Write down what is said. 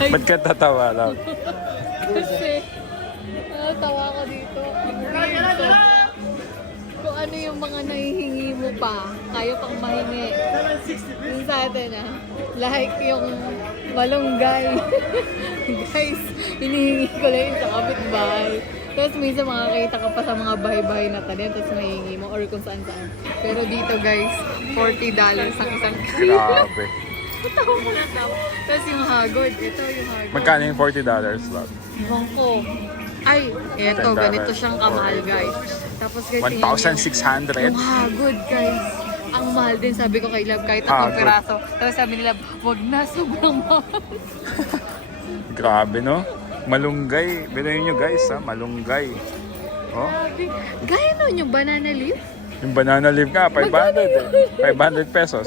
Ba't ka tatawa lang? Kasi, tawa ko dito. Ang weird sobra. Kung ano yung mga nahihingi mo pa, kaya pang mahingi. Yung sa atin like yung malunggay. Guys, hinihingi ko lang yung sa kapitbahay. Tapos minsan makakita ka pa sa mga bahay-bahay na tanin, tapos mahihingi mo or kung saan-saan. Pero dito guys, $40 ang isang kilo. Grabe. Tawa ko lang daw. Tapos yung hagod, ito yung hagod. Magkano yung $40 lang? Ibang ko. Ay, eto, $10 ganito siyang kamahal guys. Tapos guys, 1,600. yung hagod guys. Ang mahal din, sabi ko kay Love, kahit akong Hagod. piraso. Tapos sabi nila, wag na, sobrang mahal. Grabe, no? Malunggay. Bilhin nyo guys, ha? Malunggay. Oh, Grabe. Gaya nun yung banana leaf. yung banana leaf nga, 500 eh. 500 pesos.